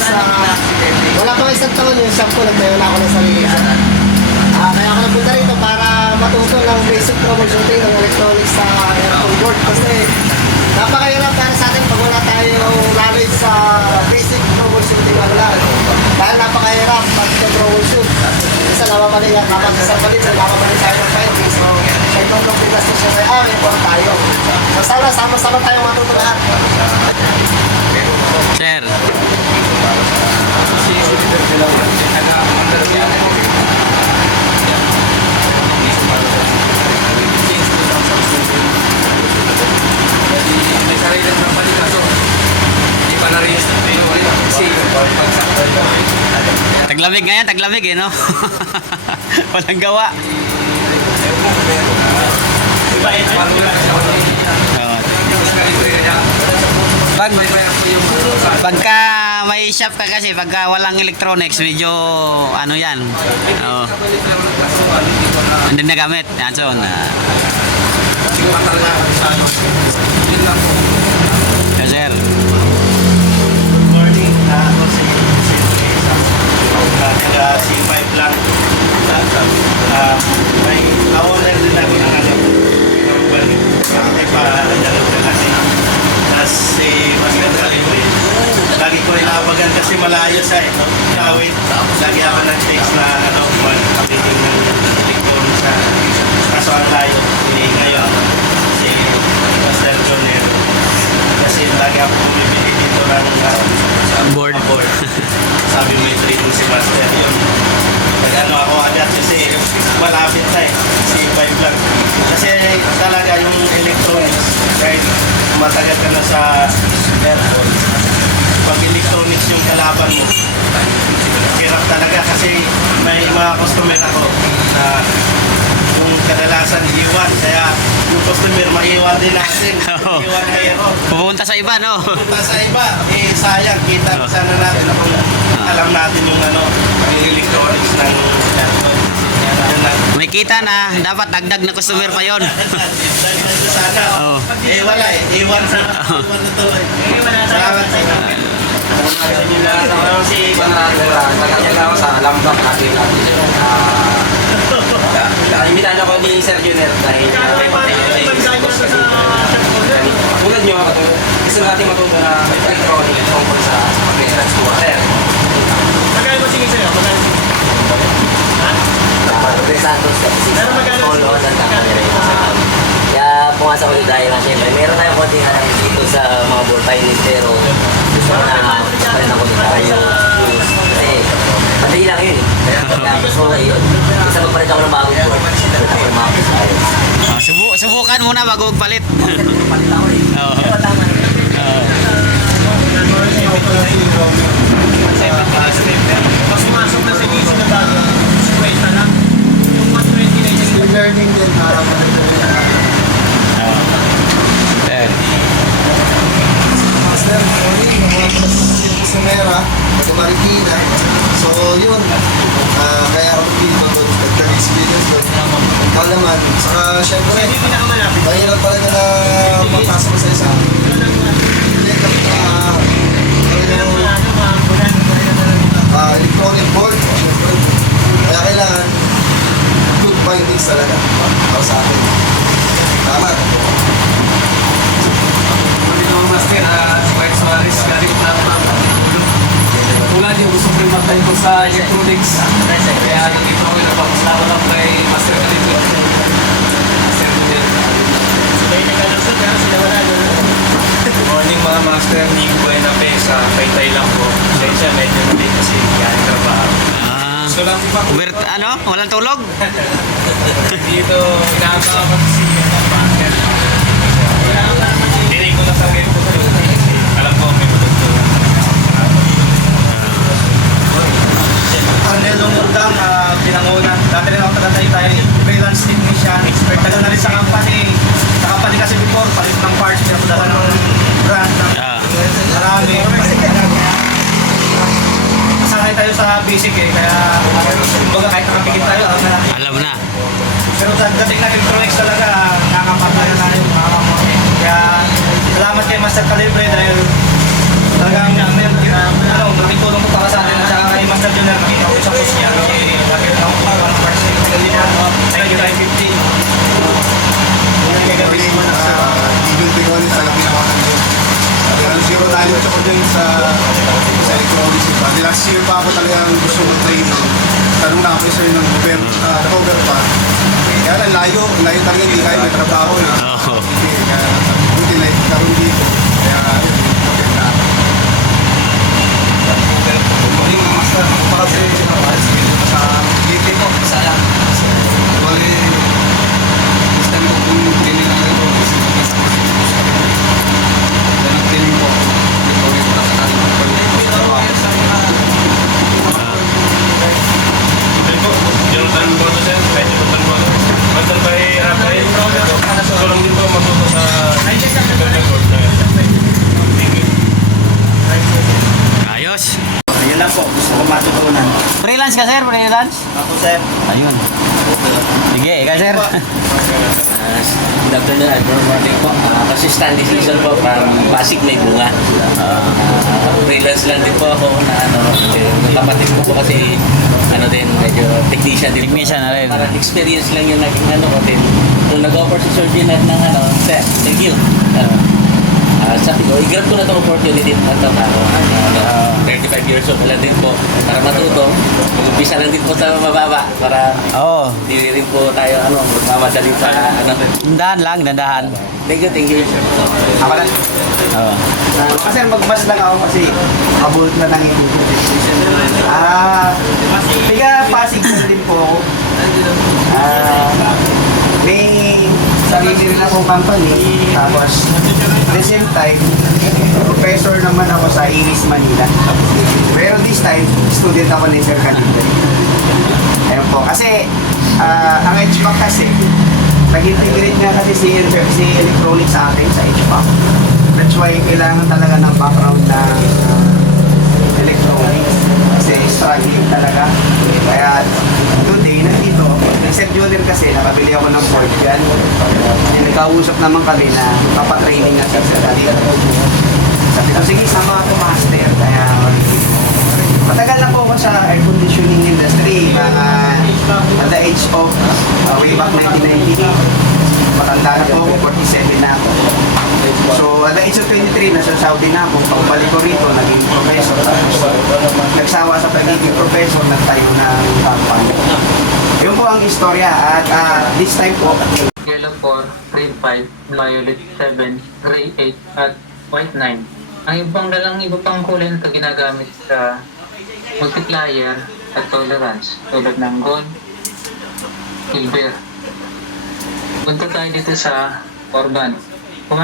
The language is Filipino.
sa wala pang isang taon yung shop ko, nagtayo na ako ng sarili ko. Kaya ako napunta rito para matuto ng basic troubleshooting ng electronics sa aircon board kasi napakahirap para sa atin pag wala tayong knowledge sa basic troubleshooting ng lang. Dahil napakahirap pag-troubleshoot. Isa namamali yan, napag-isabalik, namamali tayo ng 5 days. So, sa itong bigas na siya sa import tayo. So, sana sama-sama tayong matuto lahat. Sir. May sarili ng balik kaso hindi pa na-reuse kasi Taglamig ngayon, taglamig eh, no? Walang gawa. Pagka may shop ka kasi, pagka walang electronics, medyo ano yan. Oo. Hindi na gamit. Yan, so, yes, sir. Good morning. Ako si C5 lang. May ka-owner din namin ang anak. May pa-anak na kasi. Tapos si Master Kalibre. Lagi ko inaabagan kasi malayo sa Kawit. Lagi ako nag-text na kapiting ng electronic sa kaso ang layo. Ngayon si Master Joner. Kasi lagi ako bumibili dito ng Board. Sabi mo yung training si Master yun. Nag-ano ako agad kasi malapit na C5 lang. Kasi talaga yung electronics, kahit matagal ka na sa airport, pag electronics yung kalaban mo, hirap talaga kasi may mga customer ako na yung kadalasan iwan. Kaya yung customer maiwan din natin. Iwan na hero. Pupunta sa iba, no? Punta sa iba, sayang, kita sana natin kung alam natin yung yung electronics ng aircon. May kita na, dapat dagdag na customer pa yun. Sana. Oo. Wala eh. Iwan na tuloy. Salamat sa inyo. si nagkakanya ako sa Lambak natin imitahan ako ni Sir Juner dahil tulad nyo gusto natin matuto na electronic tungkol sa pag-reference to water. Magkano ba sige sa'yo? Magkano sige? Kaya pumasok ko dito dahil siyempre meron tayong konting dito sa mga ball finance pero gusto ko na pa rin ako dito tayo kasi madali lang yun kaya gusto ko yun isa pa rin ako ng bagong board ako ng mga tayo Subukan muna bago magpalit. Oo. Mas pumasok na sa issue na bago, 50 lang. Yung mas 20 na yun. Still learning din para Master, morning, mga Sumera, Marikina. So yun, kaya ako dito doon, nagka-experience doon. Palaman, saka syempre, Hindi pinakamalapit. mahirap talaga na magpasok sa isang electronic board. Syempre, kaya kailangan good findings talaga para sa akin. Tama. Master, White Suarez, galing na tulad yung gusto ko matay ko sa electronics. Kaya nandito ko yung nagpapaslawa lang kay Master Kalito. Master Kalito. Sila yung nag-alusot, pero sila wala doon. Good morning mga master, Nico Buena Pe sa Taytay lang po. Sensya, medyo mali kasi yan trabaho. Gusto lang di ba? Ano? Walang tulog? Dito, inaabangan ko si Master. Tinig ko na sa game ko kasi alam ko may matutulong. Arnel Lumutang, pinangunan. Dati rin ako taga-Taytay, freelance technician, expert. Tagal na rin sa company. Sa company kasi before, palit ng parts, pinapadahan ng brand ng marami. Masanay tayo sa basic eh, kaya kumbaga kahit nakapikit tayo, alam na natin. Alam na. Pero dating na electronics talaga, nakakapaglayan na yung mga kamote. Kaya salamat kay Master Calibre dahil talagang may tulong talaga hindi kaya may trabaho eh. Oo. Hindi, kaya buti na karoon dito. Kaya yun, maganda. Maging master, para sa GT ko. Sayang. Bali, gusto mo kung tinilang ito, gusto mo sa yan ang tinig ko. Ito rin sa kanilang Jonathan Bono sir, kay Jonathan Bono. Mantan kay Rafael. Tulong din po matuto sa Record na. Thank you. Ayos. Ayun lang po, gusto ko matutunan. Freelance ka, sir? Freelance? Ako, sir. Ayun. Sige, ikaw, sir. Good afternoon, good morning po. Kasi stand decision po, Pasig may bunga. Freelance lang din po ako na yung kapatid ko po kasi medyo technician din po. Technician na rin. Parang experience lang yung naging ko din. Nung nag-offer si Sir Ginat ng sir, thank you. Sabi ko, i-grab ko na itong opportunity na ito. 35 years old lang din po para matuto. Mag-umpisa lang din po sa mababa para Oo. hindi rin po tayo magmamadali sa Dandahan lang, dandahan. Thank you. Ako lang. Oo. Kasi magbas lang ako kasi abot na lang yung tiga Pasig na din po ako. May sarili rin akong company. Tapos, at the same time, professor naman ako sa Iris, Manila. Pero this time, student ako ni Sir Canida. Ayun po. Kasi, ang HVAC kasi, nag-integrate nga kasi si electronics sa akin sa HVAC. That's why kailangan talaga ng background na electronics. Kasi struggling talaga. Kaya today, nandito, nag-set junior kasi, nakabili ako ng board yan. Nagkausap naman kami na papatraining na sa kanila. Sabi ko, sige, sama ako master. Kaya matagal na po ako sa air conditioning industry. At the age of way back 1990. Matanda na po ako, 47 na ako. So, at the age of 23, nasa Saudi na ako. Pagbalik ko rito, naging professor. Tapos, nagsawa sa pagiging professor, nagtayo ng company. Yun po ang istorya. At this time po, Yellow 4, Grade 5, Violet 7, Gray 8, at White 9. Ang iba pang kulay na ito ginagamit sa multiplier at tolerance tulad ng gold, silver. Punta tayo dito sa Orban. Kung